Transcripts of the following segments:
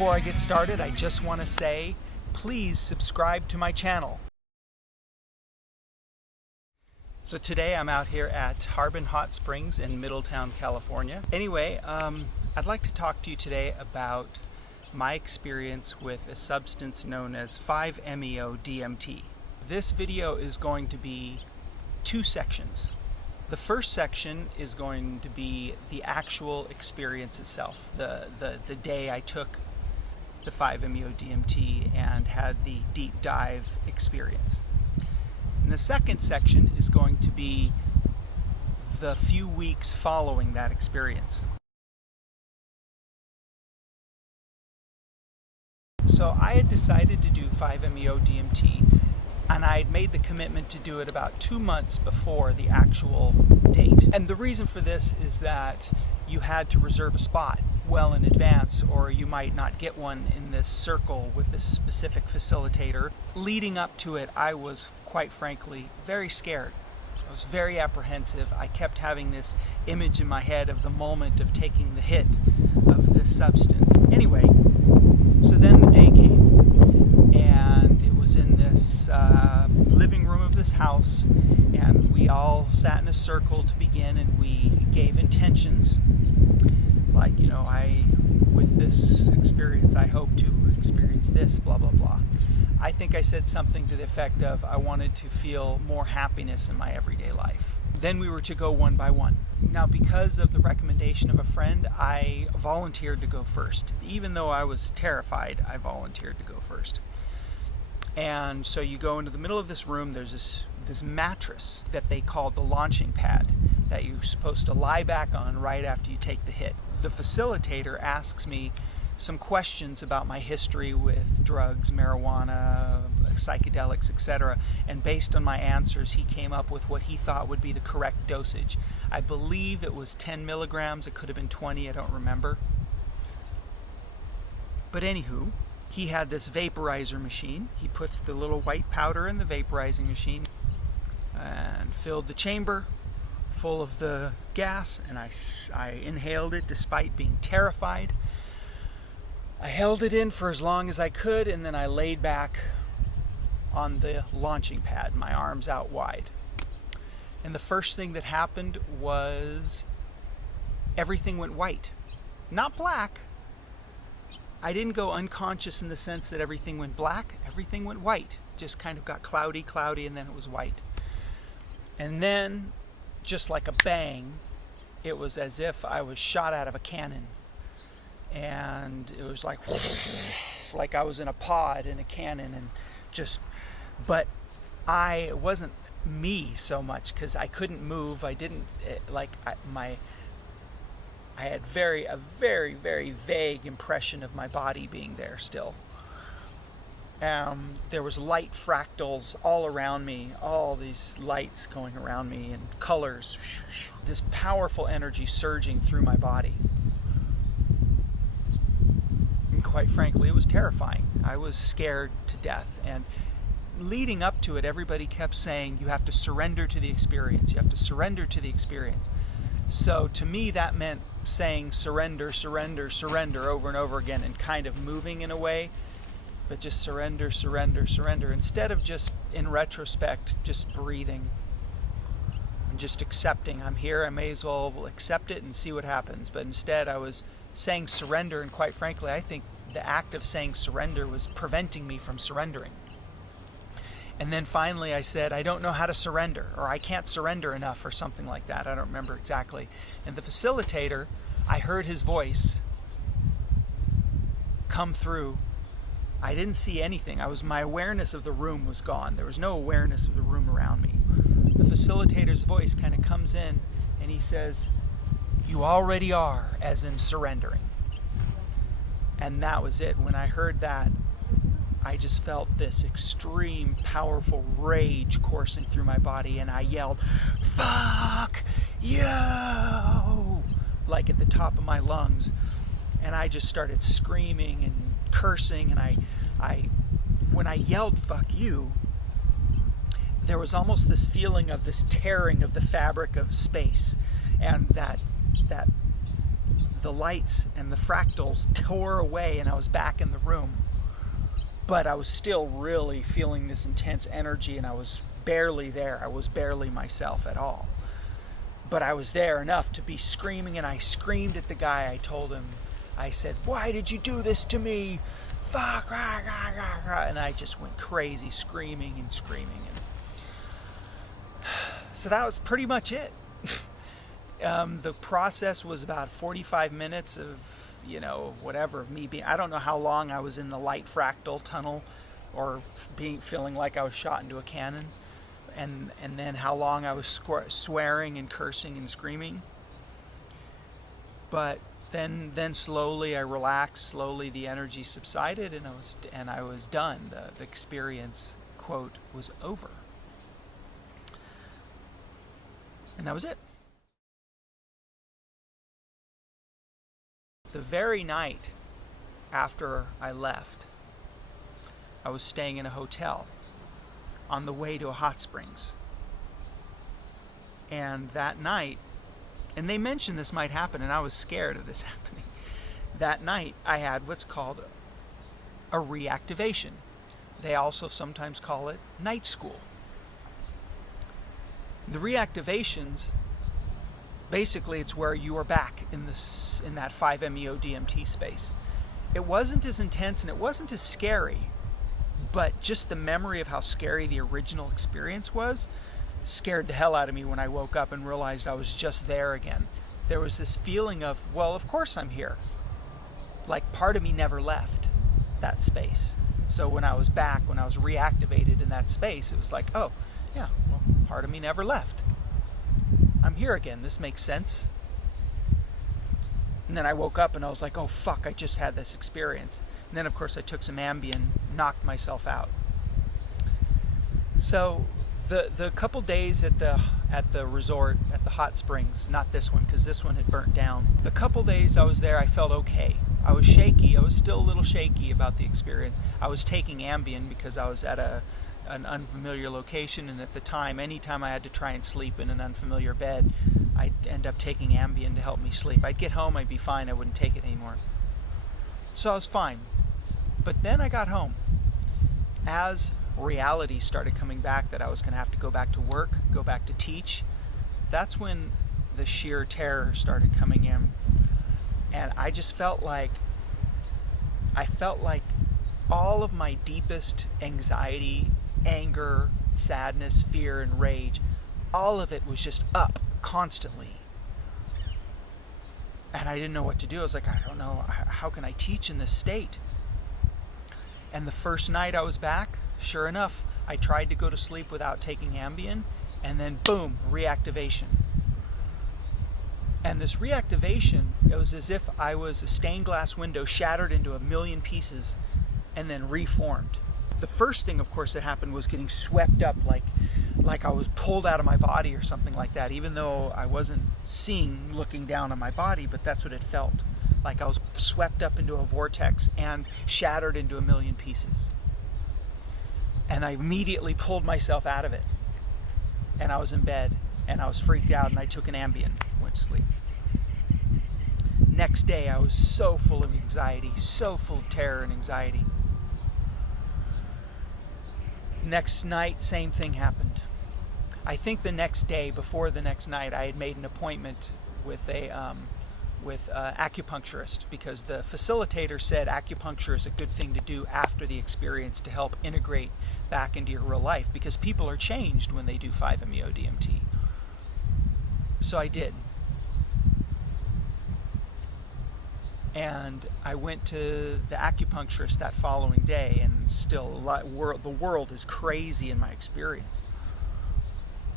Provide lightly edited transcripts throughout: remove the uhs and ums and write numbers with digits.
Before I get started, I just want to say, please subscribe to my channel. So today I'm out here at Harbin Hot Springs in Middletown, California. Anyway, I'd like to talk to you today about my experience with a substance known as 5-MeO DMT. This video is going to be two sections. The first section is going to be the actual experience itself, the day I took the 5-MeO DMT and had the deep dive experience. And the second section is going to be the few weeks following that experience. So I had decided to do 5-MeO DMT, and I had made the commitment to do it about 2 months before the actual date. And the reason for this is that you had to reserve a spot well in advance, or you might not get one in this circle with this specific facilitator. Leading up to it, I was, quite frankly, very scared. I was very apprehensive. I kept having this image in my head of the moment of taking the hit of this substance. Anyway, so then the day came, and it was in this living room of this house, and we all sat in a circle to begin, and we gave intentions. Like, with this experience, I hope to experience this, blah, blah, blah. I think I said something to the effect of, I wanted to feel more happiness in my everyday life. Then we were to go one by one. Now, because of the recommendation of a friend, I volunteered to go first. Even though I was terrified, I volunteered to go first. And so you go into the middle of this room, there's this mattress that they call the launching pad that you're supposed to lie back on right after you take the hit. The facilitator asks me some questions about my history with drugs, marijuana, psychedelics, etc. And based on my answers, he came up with what he thought would be the correct dosage. I believe it was 10 milligrams. It could have been 20. I don't remember. But anywho, he had this vaporizer machine. He puts the little white powder in the vaporizing machine and filled the chamber full of the gas, and I inhaled it despite being terrified. I held it in for as long as I could, and then I laid back on the launching pad, my arms out wide. And the first thing that happened was everything went white. Not black. I didn't go unconscious in the sense that everything went black. Everything went white. Just kind of got cloudy, and then it was white. And then, just like a bang, it was as if I was shot out of a cannon. And it was like I was in a pod in a cannon, and but it wasn't me so much, because I couldn't move. I didn't, I had a very, very vague impression of my body being there still. There was light fractals all around me, all these lights going around me and colors, this powerful energy surging through my body. And quite frankly, it was terrifying. I was scared to death. And leading up to it, everybody kept saying, you have to surrender to the experience. You have to surrender to the experience. So to me, that meant saying surrender, surrender, surrender over and over again, and kind of moving in a way. But just surrender, surrender, surrender. Instead of just, in retrospect, just breathing and just accepting. I'm here, I may as well accept it and see what happens. But instead I was saying surrender, and quite frankly, I think the act of saying surrender was preventing me from surrendering. And then finally I said, I don't know how to surrender, or I can't surrender enough, or something like that. I don't remember exactly. And the facilitator, I heard his voice come through. I didn't see anything. My awareness of the room was gone. There was no awareness of the room around me. The facilitator's voice kind of comes in, and he says, you already are, as in surrendering. And that was it. When I heard that, I just felt this extreme, powerful rage coursing through my body, and I yelled, fuck you, like at the top of my lungs. And I just started screaming and cursing, and when I yelled fuck you, there was almost this feeling of this tearing of the fabric of space, and that the lights and the fractals tore away and I was back in the room. But I was still really feeling this intense energy, and I was barely there. I was barely myself at all. But I was there enough to be screaming, and I screamed at the guy. I told him, I said, "Why did you do this to me? Fuck!" Rah, rah, rah, rah. And I just went crazy, screaming and screaming. And so that was pretty much it. The process was about 45 minutes of, whatever, of me being, I don't know how long I was in the light fractal tunnel or feeling like I was shot into a cannon, and then how long I was swearing and cursing and screaming. But then slowly I relaxed, slowly the energy subsided, and I was done. The experience, quote, was over. And that was it. The very night after I left, I was staying in a hotel on the way to a hot springs. And that night, and they mentioned this might happen, and I was scared of this happening. That night, I had what's called a reactivation. They also sometimes call it night school. The reactivations, basically, it's where you are back in that 5-MeO DMT space. It wasn't as intense and it wasn't as scary, but just the memory of how scary the original experience was scared the hell out of me when I woke up and realized I was just there again. There was this feeling of, well, of course I'm here. Like, part of me never left that space. So when I was back, when I was reactivated in that space, it was like, oh, yeah, well, part of me never left. I'm here again. This makes sense. And then I woke up and I was like, oh, fuck, I just had this experience. And then, of course, I took some Ambien, knocked myself out. So the couple days at the resort, at the hot springs, not this one, because this one had burnt down. The couple days I was there, I felt okay. I was shaky. I was still a little shaky about the experience. I was taking Ambien because I was at an unfamiliar location, and at the time, anytime I had to try and sleep in an unfamiliar bed, I'd end up taking Ambien to help me sleep. I'd get home, I'd be fine, I wouldn't take it anymore. So I was fine. But then I got home. As reality started coming back that I was going to have to go back to work, go back to teach, that's when the sheer terror started coming in. And I just felt like all of my deepest anxiety, anger, sadness, fear, and rage, all of it was just up constantly. And I didn't know what to do. I was like, I don't know, how can I teach in this state? And the first night I was back, sure enough, I tried to go to sleep without taking Ambien, and then boom, reactivation. And this reactivation, it was as if I was a stained glass window shattered into a million pieces and then reformed. The first thing, of course, that happened was getting swept up like I was pulled out of my body or something like that, even though I wasn't looking down on my body, but that's what it felt. Like I was swept up into a vortex and shattered into a million pieces. And I immediately pulled myself out of it. And I was in bed, and I was freaked out, and I took an Ambien, went to sleep. Next day, I was so full of anxiety, so full of terror and anxiety. Next night, same thing happened. I think the next day, before the next night, I had made an appointment with acupuncturist, because the facilitator said acupuncture is a good thing to do after the experience to help integrate back into your real life, because people are changed when they do 5-MeO DMT. So I did. And I went to the acupuncturist that following day, and still the world is crazy in my experience.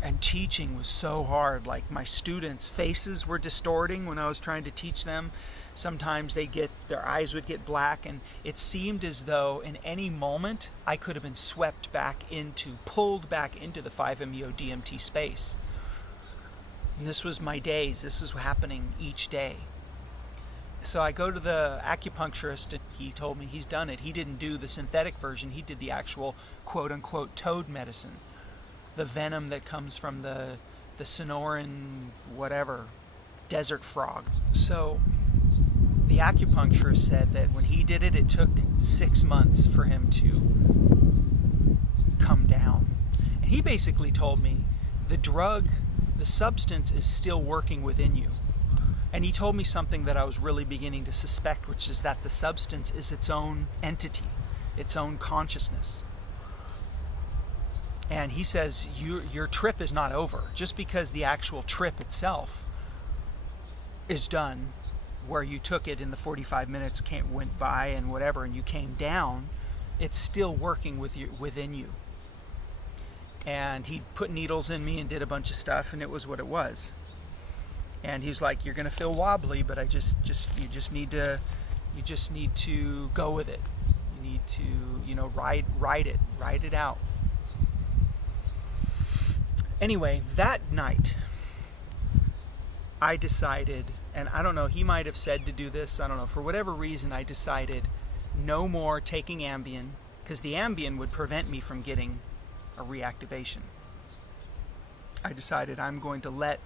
And teaching was so hard. Like, my students' faces were distorting when I was trying to teach them. Sometimes their eyes would get black, and it seemed as though in any moment I could have been pulled back into the 5-MeO DMT space. And this was my days. This was happening each day. So I go to the acupuncturist, and he told me he's done it. He didn't do the synthetic version. He did the actual quote-unquote toad medicine. The venom that comes from the Sonoran whatever desert frog. So the acupuncturist said that when he did it, it took 6 months for him to come down. And he basically told me the drug, the substance is still working within you. And he told me something that I was really beginning to suspect, which is that the substance is its own entity, its own consciousness. And he says your trip is not over. Just because the actual trip itself is done, where you took it in the 45 minutes went by and whatever, and you came down, it's still working within you. And he put needles in me and did a bunch of stuff, and it was what it was. And he's like, you're gonna feel wobbly, but you just need to go with it. You need to, ride it out. Anyway, that night, I decided, and I don't know, he might have said to do this, I don't know, for whatever reason, I decided no more taking Ambien, because the Ambien would prevent me from getting a reactivation. I decided I'm going to let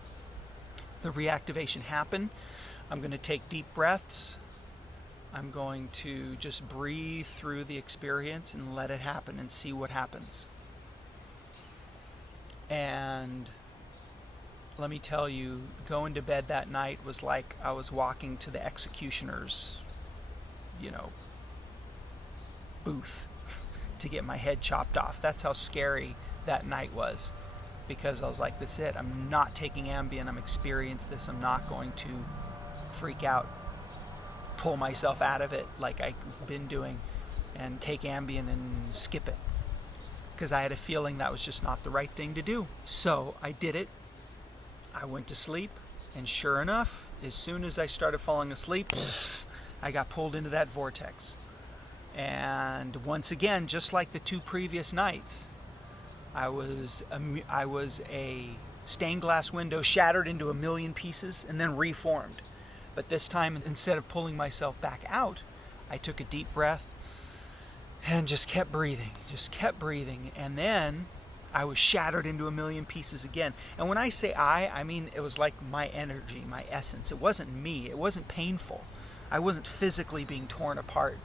the reactivation happen. I'm going to take deep breaths. I'm going to just breathe through the experience and let it happen and see what happens. And let me tell you, going to bed that night was like I was walking to the executioner's, booth to get my head chopped off. That's how scary that night was. Because I was like, that's it. I'm not taking Ambien. I'm experiencing this. I'm not going to freak out, pull myself out of it like I've been doing, and take Ambien and skip it. Because I had a feeling that was just not the right thing to do. So I did it. I went to sleep, and sure enough, as soon as I started falling asleep, I got pulled into that vortex. And once again, just like the 2 previous nights, I was a stained glass window shattered into a million pieces and then reformed. But this time, instead of pulling myself back out, I took a deep breath and just kept breathing. And then I was shattered into a million pieces again. And when I say I mean it was like my energy, my essence. It wasn't me. It wasn't painful. I wasn't physically being torn apart.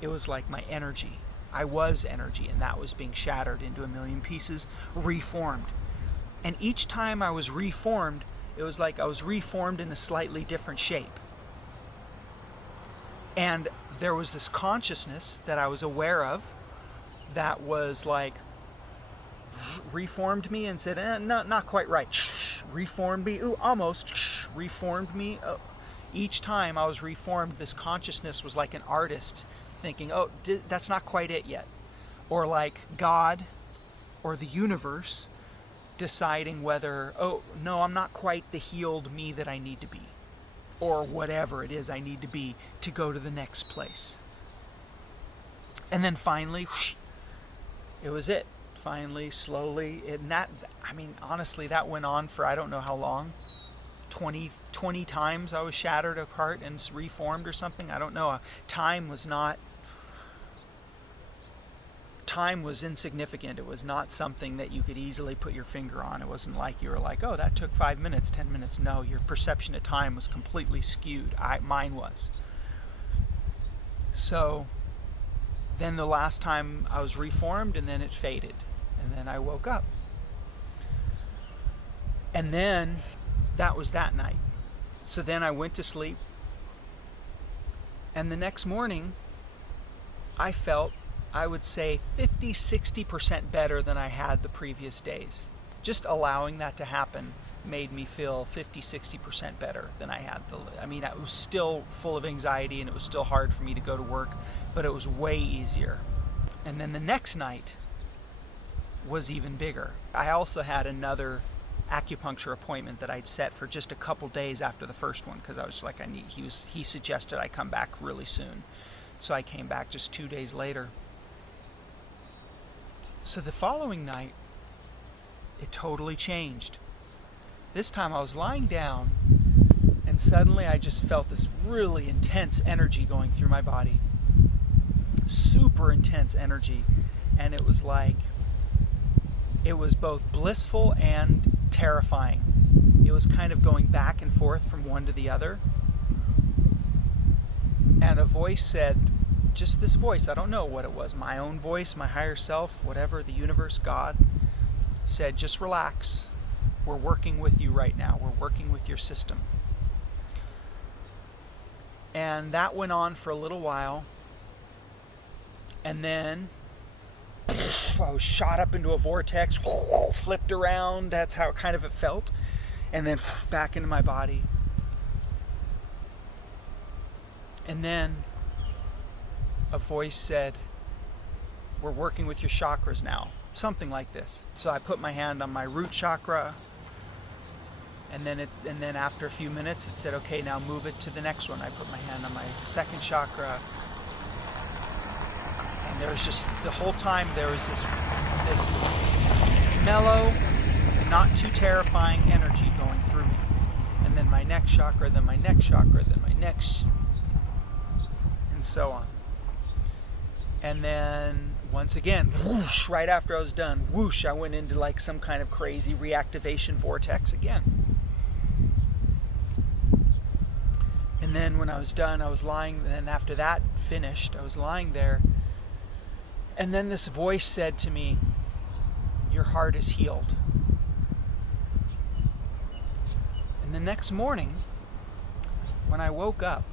It was like my energy. I was energy, and that was being shattered into a million pieces, reformed. And each time I was reformed, it was like I was reformed in a slightly different shape. And there was this consciousness that I was aware of that was like, reformed me and said, not quite right. Reformed me, almost. Reformed me. Each time I was reformed, this consciousness was like an artist thinking, that's not quite it yet. Or like God or the universe deciding whether, no, I'm not quite the healed me that I need to be. Or whatever it is I need to be to go to the next place. And then finally, it was it. Finally, slowly, honestly, that went on for I don't know how long. 20 times I was shattered apart and reformed or something. I don't know. Time was insignificant. It was not something that you could easily put your finger on. It wasn't like you were like, that took 5 minutes, 10 minutes. No, your perception of time was completely skewed. Mine was. So then the last time I was reformed, and then it faded. And then I woke up. And then that was that night. So then I went to sleep. And the next morning, I felt, I would say, 50-60% better than I had the previous days. Just allowing that to happen made me feel 50-60% better than I had. I was still full of anxiety, and it was still hard for me to go to work, but it was way easier. And then the next night was even bigger. I also had another acupuncture appointment that I'd set for just a couple days after the first one, because I was like, he suggested I come back really soon. So I came back just 2 days later. So the following night, it totally changed. This time I was lying down, and suddenly I just felt this really intense energy going through my body. Super intense energy. And it was like, it was both blissful and terrifying. It was kind of going back and forth from one to the other. And a voice said, just this voice, I don't know what it was, my own voice, my higher self, whatever, the universe, God, said, just relax. We're working with you right now. We're working with your system. And that went on for a little while. And then I was shot up into a vortex, flipped around. That's how it felt. And then back into my body. And then a voice said, we're working with your chakras now. Something like this. So I put my hand on my root chakra. And then after a few minutes, it said, okay, now move it to the next one. I put my hand on my second chakra. And there was just, the whole time, there was this mellow, not too terrifying energy going through me. And then my next chakra, then my next chakra, then my next, and so on. And then, once again, whoosh, right after I was done, whoosh, I went into like some kind of crazy reactivation vortex again. And then when I was done, I was lying, and then after that finished, I was lying there. And then this voice said to me, your heart is healed. And the next morning, when I woke up,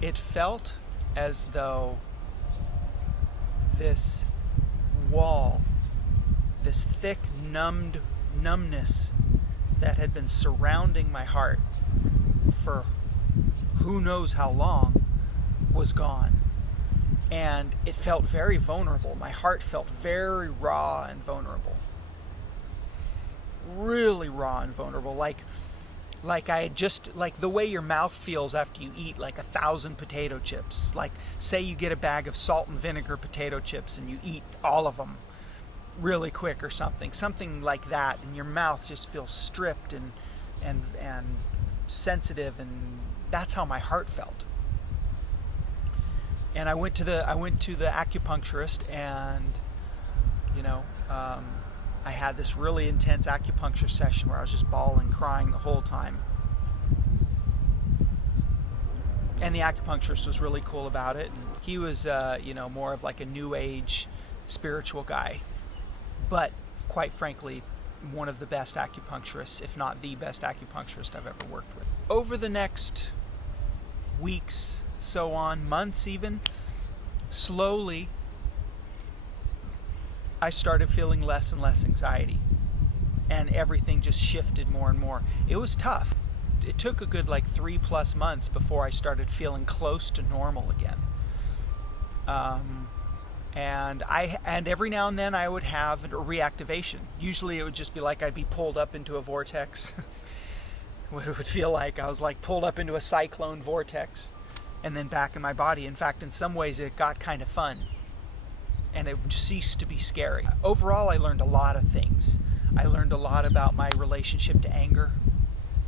it felt as though this wall, this thick, numbness that had been surrounding my heart for who knows how long, was gone. And it felt very vulnerable. My heart felt very raw and vulnerable. Really raw and vulnerable. Like I had just, like the way your mouth feels after you eat like 1,000 potato chips. Like, say you get a bag of salt and vinegar potato chips and you eat all of them really quick or something. Something like that. And your mouth just feels stripped and sensitive, and that's how my heart felt. And I went to the acupuncturist, and I had this really intense acupuncture session where I was just bawling, crying the whole time. And the acupuncturist was really cool about it. And he was more of like a new age spiritual guy, but quite frankly, one of the best acupuncturists, if not the best acupuncturist I've ever worked with. Over the next weeks, so on, months even, slowly I started feeling less and less anxiety, and everything just shifted more and more. It was tough. It took a good 3+ months before I started feeling close to normal again. And every now and then I would have a reactivation. Usually it would just be like I'd be pulled up into a vortex. What it would feel like, I was like pulled up into a cyclone vortex and then back in my body. In fact, in some ways it got kind of fun, and it ceased to be scary. Overall, I learned a lot of things. I learned a lot about my relationship to anger.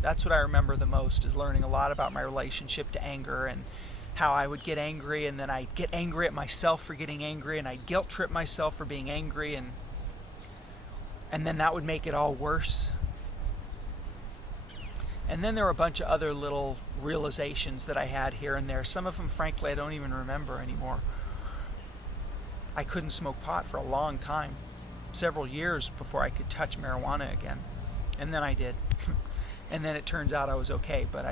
That's what I remember the most, is learning a lot about my relationship to anger, and how I would get angry, and then I'd get angry at myself for getting angry, and I'd guilt trip myself for being angry, and then that would make it all worse. And then there were a bunch of other little realizations that I had here and there. Some of them, frankly, I don't even remember anymore. I couldn't smoke pot for a long time, several years before I could touch marijuana again. And then I did. And then it turns out I was okay, but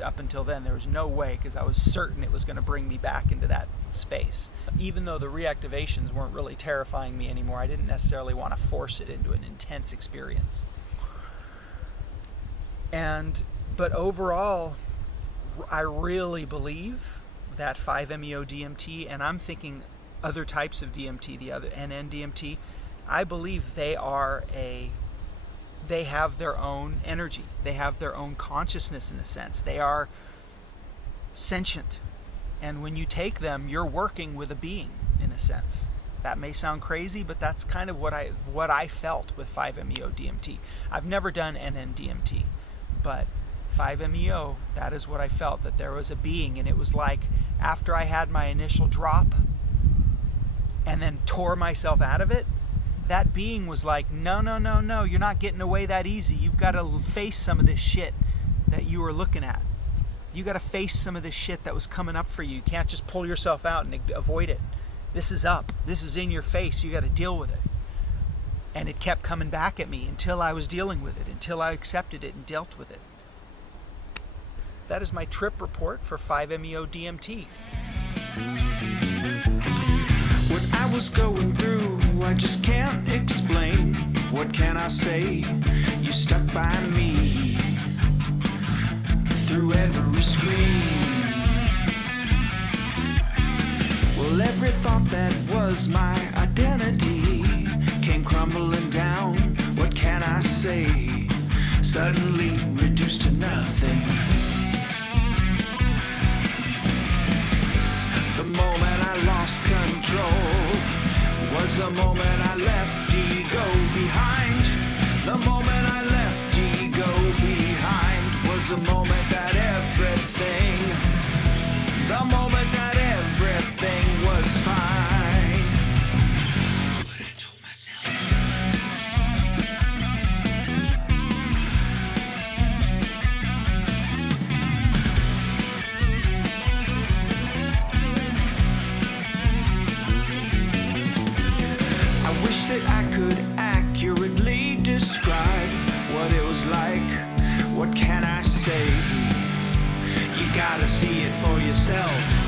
up until then there was no way, because I was certain it was going to bring me back into that space. Even though the reactivations weren't really terrifying me anymore, I didn't necessarily want to force it into an intense experience. But overall, I really believe that 5-MeO-DMT, and I'm thinking other types of DMT, the other NN-DMT, I believe they have their own energy. They have their own consciousness in a sense. They are sentient. And when you take them, you're working with a being in a sense. That may sound crazy, but that's kind of what I felt with 5-MeO-DMT. I've never done NN-DMT, but 5-MeO, that is what I felt, that there was a being. And it was like after I had my initial drop and then tore myself out of it, that being was like, no, you're not getting away that easy. You've got to face some of this shit that you were looking at. You got to face some of this shit that was coming up for you. You can't just pull yourself out and avoid it. This is up. This is in your face. You got to deal with it. And it kept coming back at me until I was dealing with it, until I accepted it and dealt with it. That is my trip report for 5-MeO-DMT. What I was going through, I just can't explain. What can I say? You stuck by me through every screen. Well, every thought that was my identity came crumbling down. What can I say? Suddenly reduced to nothing. The moment I lost control was the moment I left ego behind. The moment I left ego behind was the moment that everything, the moment that everything was fine. That's what I told myself. I wish that I could accurately describe what it was like. What can I say? You gotta see it for yourself.